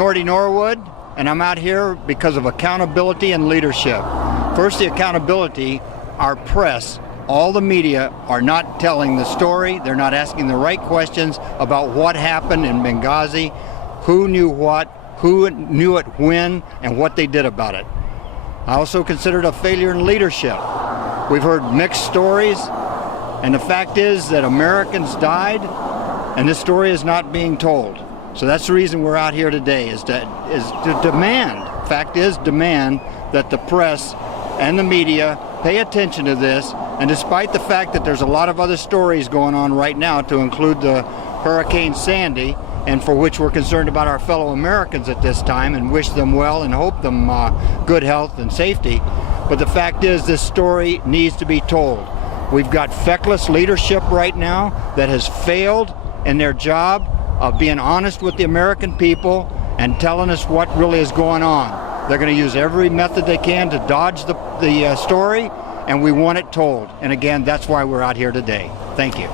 Minority Norwood, and I'm out here because of accountability and leadership. First, the accountability. Our press, all the media are not telling the story. They're not asking the right questions about what happened in Benghazi, who knew what, who knew it when, and what they did about it. I also consider it a failure in leadership. We've heard mixed stories, and the fact is that Americans died, and this story is not being told. So that's the reason we're out here today, is to demand, fact is, demand that the press and the media pay attention to this. And despite the fact that there's a lot of other stories going on right now, to include the Hurricane Sandy, and for which we're concerned about our fellow Americans at this time and wish them well and hope them good health and safety. But the fact is, this story needs to be told. We've got feckless leadership right now that has failed in their job of being honest with the American people and telling us what really is going on. They're going to use every method they can to dodge the story, and we want it told. And again, that's why we're out here today. Thank you.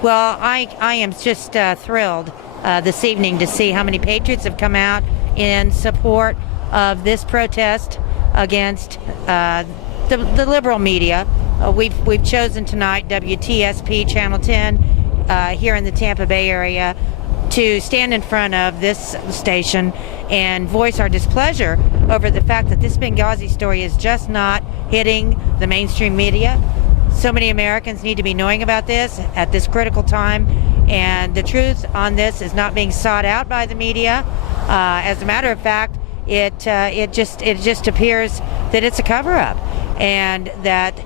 Well, I am just thrilled this evening to see how many patriots have come out in support of this protest against the liberal media. We've chosen tonight WTSP Channel 10 here in the Tampa Bay area to stand in front of this station and voice our displeasure over the fact that this Benghazi story is just not hitting the mainstream media. So many Americans need to be knowing about this at this critical time, and the truth on this is not being sought out by the media. As a matter of fact, it just appears that it's a cover-up, and that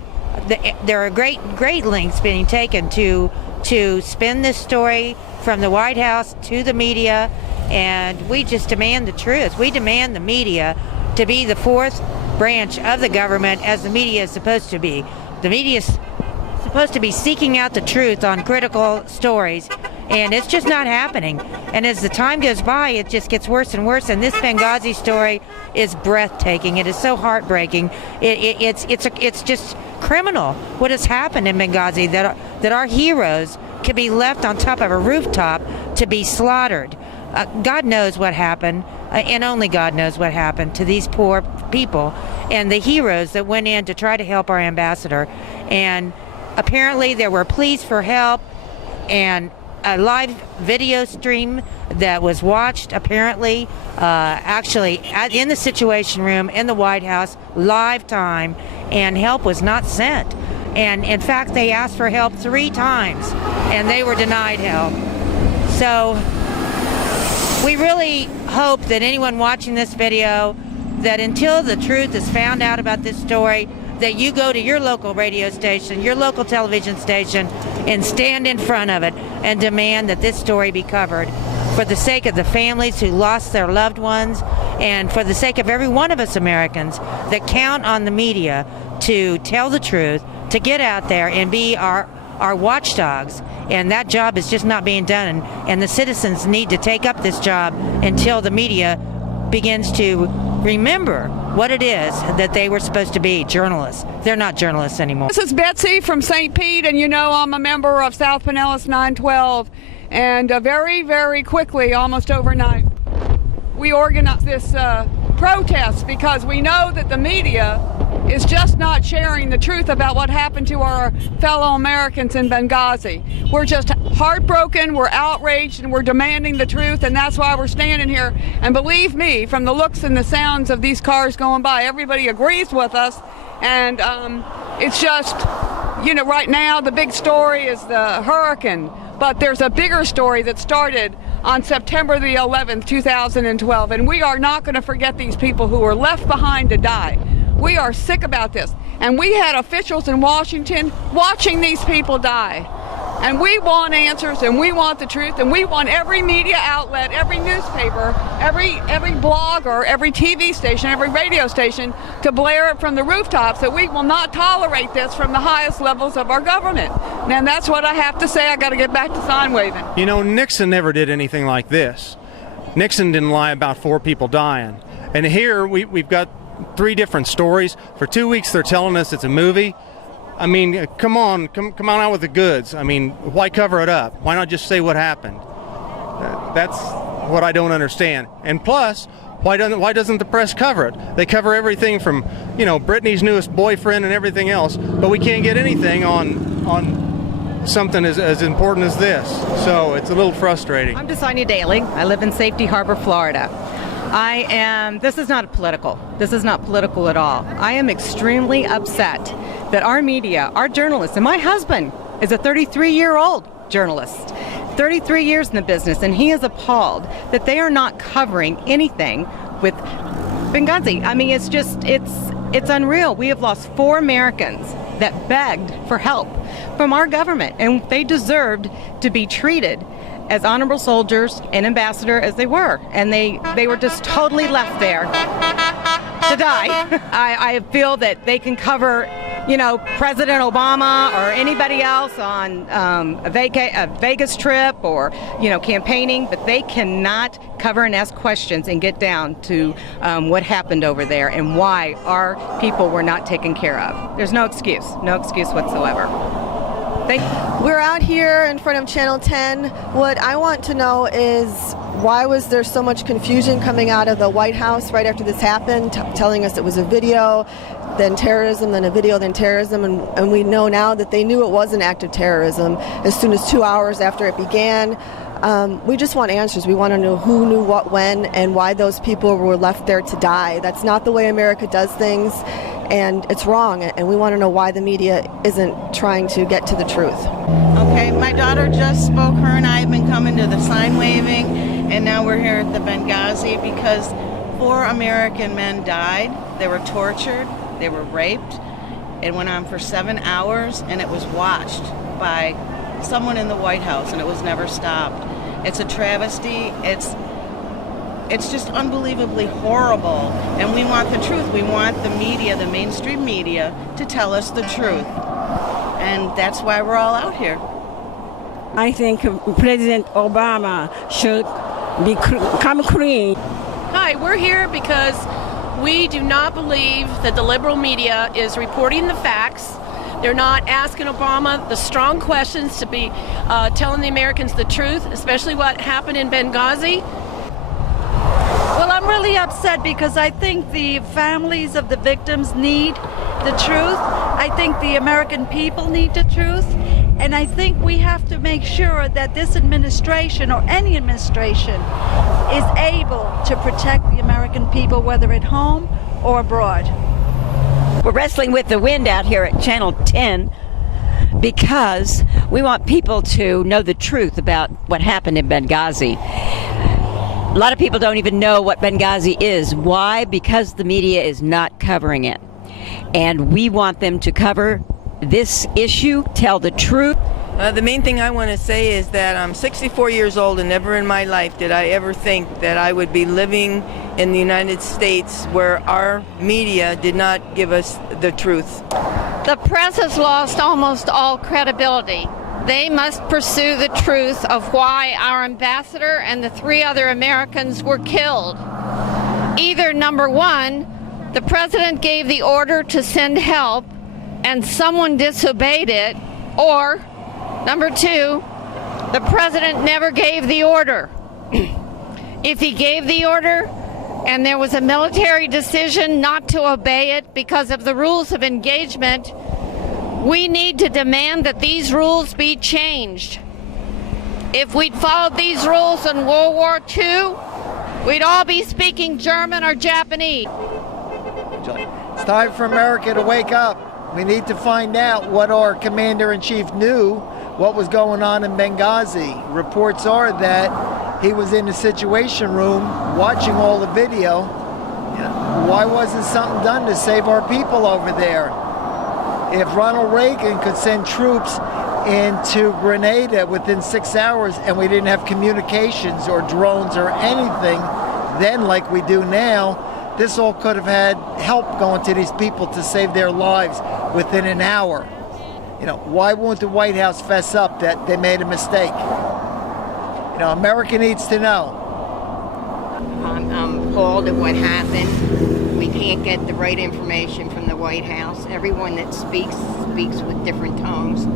there are great lengths being taken to spin this story from the White House to the media, and we just demand the truth. We demand the media to be the fourth branch of the government, as the media is supposed to be. The media is supposed to be seeking out the truth on critical stories, and it's just not happening. And as the time goes by, it just gets worse and worse, and this Benghazi story is breathtaking. It is so heartbreaking. It's just criminal what has happened in Benghazi, that our heroes could be left on top of a rooftop to be slaughtered. God knows what happened, and only God knows what happened to these poor people and the heroes that went in to try to help our ambassador. And apparently there were pleas for help and a live video stream that was watched, apparently, actually in the Situation Room in the White House, live time, and help was not sent. And in fact, they asked for help 3 times, and they were denied help. So we really hope that anyone watching this video, that until the truth is found out about this story, that you go to your local radio station, your local television station, and stand in front of it and demand that this story be covered, for the sake of the families who lost their loved ones, and for the sake of every one of us Americans that count on the media to tell the truth, to get out there and be our watchdogs. And that job is just not being done, and the citizens need to take up this job until the media begins to remember what it is that they were supposed to be, journalists. They're not journalists anymore. This is Betsy from St. Pete, and you know I'm a member of South Pinellas 912, and very, very quickly, almost overnight, we organized this protest because we know that the media is just not sharing the truth about what happened to our fellow Americans in Benghazi. We're just heartbroken, we're outraged, and we're demanding the truth, and that's why we're standing here. And believe me, from the looks and the sounds of these cars going by, everybody agrees with us. And it's just, you know, right now the big story is the hurricane, but there's a bigger story that started on September the 11th, 2012, and we are not going to forget these people who were left behind to die. We are sick about this, and we had officials in Washington watching these people die. And we want answers, and we want the truth, and we want every media outlet, every newspaper, every blogger, every TV station, every radio station to blare it from the rooftops that we will not tolerate this from the highest levels of our government. And that's what I have to say. I got to get back to sign waving. You know, Nixon never did anything like this. Nixon didn't lie about 4 people dying. And here we've got 3 different stories. For 2 weeks they're telling us it's a movie. I mean, come on out with the goods. I mean, why cover it up? Why not just say what happened? That's what I don't understand. And plus, why doesn't the press cover it? They cover everything from, Britney's newest boyfriend and everything else, but we can't get anything on something as important as this. So it's a little frustrating. I'm Desanya Daly. I live in Safety Harbor, Florida. This is not political. This is not political at all. I am extremely upset that our media, our journalists, and my husband is a 33-year-old journalist, 33 years in the business, and he is appalled that they are not covering anything with Benghazi. I mean, it's unreal. We have lost 4 Americans that begged for help from our government, and they deserved to be treated as honorable soldiers and ambassador as they were, and they were just totally left there to die. I feel that they can cover, President Obama or anybody else on a Vegas trip or, campaigning, but they cannot cover and ask questions and get down to what happened over there and why our people were not taken care of. There's no excuse whatsoever. We're out here in front of Channel 10. What I want to know is, why was there so much confusion coming out of the White House right after this happened, telling us it was a video, then terrorism, then a video, then terrorism, and we know now that they knew it was an act of terrorism as soon as 2 hours after it began. We just want answers. We want to know who knew what when and why those people were left there to die. That's not the way America does things, and it's wrong, and we want to know why the media isn't trying to get to the truth. Okay, my daughter just spoke. Her and I have been coming to the sign waving, and now we're here at the Benghazi because 4 American men died. They were tortured, they were raped. It went on for 7 hours, and it was watched by someone in the White House, and it was never stopped. It's a travesty. It's just unbelievably horrible, and we want the truth. We want the media, the mainstream media, to tell us the truth, and that's why we're all out here. I think President Obama should come clean. Hi, we're here because we do not believe that the liberal media is reporting the facts. They're not asking Obama the strong questions to be telling the Americans the truth, especially what happened in Benghazi. Well, I'm really upset because I think the families of the victims need the truth. I think the American people need the truth. And I think we have to make sure that this administration or any administration is able to protect the American people, whether at home or abroad. We're wrestling with the wind out here at Channel 10 because we want people to know the truth about what happened in Benghazi. A lot of people don't even know what Benghazi is. Why? Because the media is not covering it. And we want them to cover this issue, tell the truth. The main thing I want to say is that I'm 64 years old, and never in my life did I ever think that I would be living in the United States where our media did not give us the truth. The press has lost almost all credibility. They must pursue the truth of why our ambassador and the 3 other Americans were killed. Either number 1, the president gave the order to send help and someone disobeyed it, or number 2, the president never gave the order. If he gave the order and there was a military decision not to obey it because of the rules of engagement, we need to demand that these rules be changed. If we'd followed these rules in World War II, we'd all be speaking German or Japanese. It's time for America to wake up. We need to find out what our commander-in-chief knew, what was going on in Benghazi. Reports are that he was in the Situation Room watching all the video. Why wasn't something done to save our people over there? If Ronald Reagan could send troops into Grenada within 6 hours and we didn't have communications or drones or anything then like we do now, this all could have had help going to these people to save their lives within an hour. Why won't the White House fess up that they made a mistake? America needs to know. I'm appalled at what happened. We can't get the right information from the White House. Everyone that speaks with different tongues.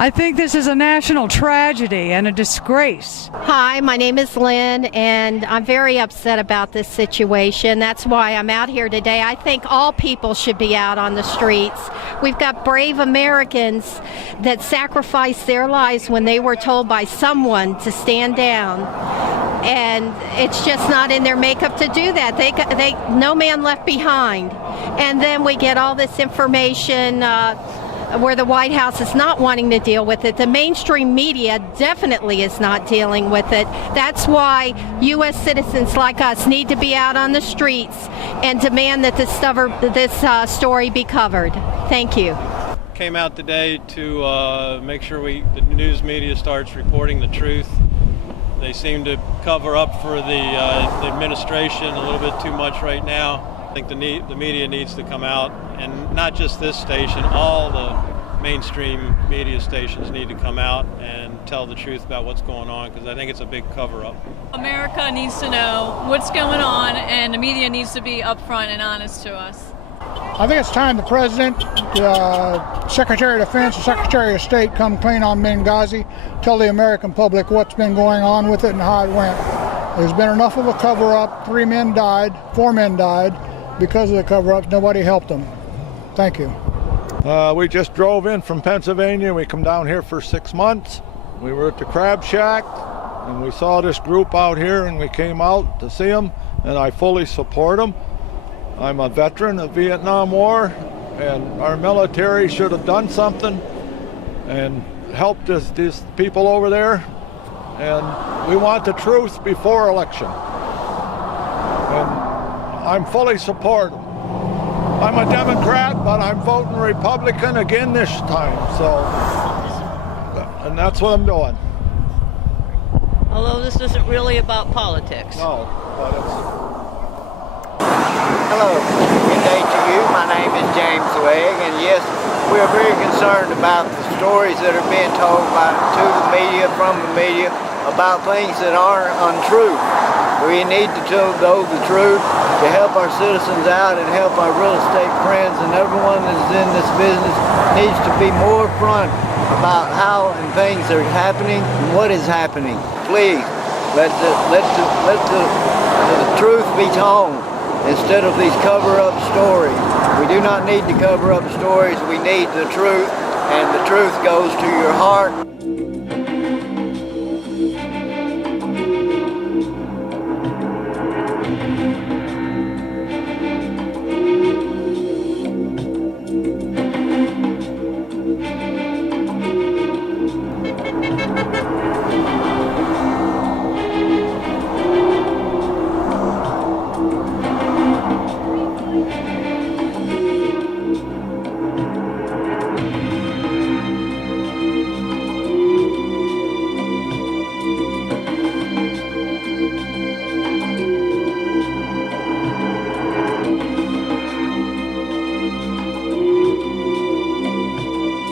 I think this is a national tragedy and a disgrace. Hi, my name is Lynn, and I'm very upset about this situation. That's why I'm out here today. I think all people should be out on the streets. We've got brave Americans that sacrificed their lives when they were told by someone to stand down. And it's just not in their makeup to do that. They no man left behind. And then we get all this information where the White House is not wanting to deal with it. The mainstream media definitely is not dealing with it. That's why U.S. citizens like us need to be out on the streets and demand that this story be covered. Thank you. Came out today to make sure the news media starts reporting the truth. They seem to cover up for the administration a little bit too much right now. I think the media needs to come out, and not just this station, all the mainstream media stations need to come out and tell the truth about what's going on, because I think it's a big cover-up. America needs to know what's going on, and the media needs to be upfront and honest to us. I think it's time the President, Secretary of Defense, and Secretary of State come clean on Benghazi, tell the American public what's been going on with it and how it went. There's been enough of a cover-up. 4 men died because of the cover-ups. Nobody helped them. Thank you. We just drove in from Pennsylvania. We come down here for 6 months. We were at the Crab Shack, and we saw this group out here, and we came out to see them, and I fully support them. I'm a veteran of the Vietnam War, and our military should have done something and helped these people over there. And we want the truth before election. And I'm fully support them. I'm a Democrat, but I'm voting Republican again this time. So, and that's what I'm doing. Although this isn't really about politics. No, but it's... Hello, good day to you. My name is James Legg, and yes, we are very concerned about the stories that are being told to the media, from the media, about things that aren't untrue. We need to know the truth to help our citizens out and help our real estate friends, and everyone that's in this business needs to be more upfront about how and things are happening and what is happening. Please, let the truth be told instead of these cover-up stories. We do not need to cover up stories. We need the truth, and the truth goes to your heart.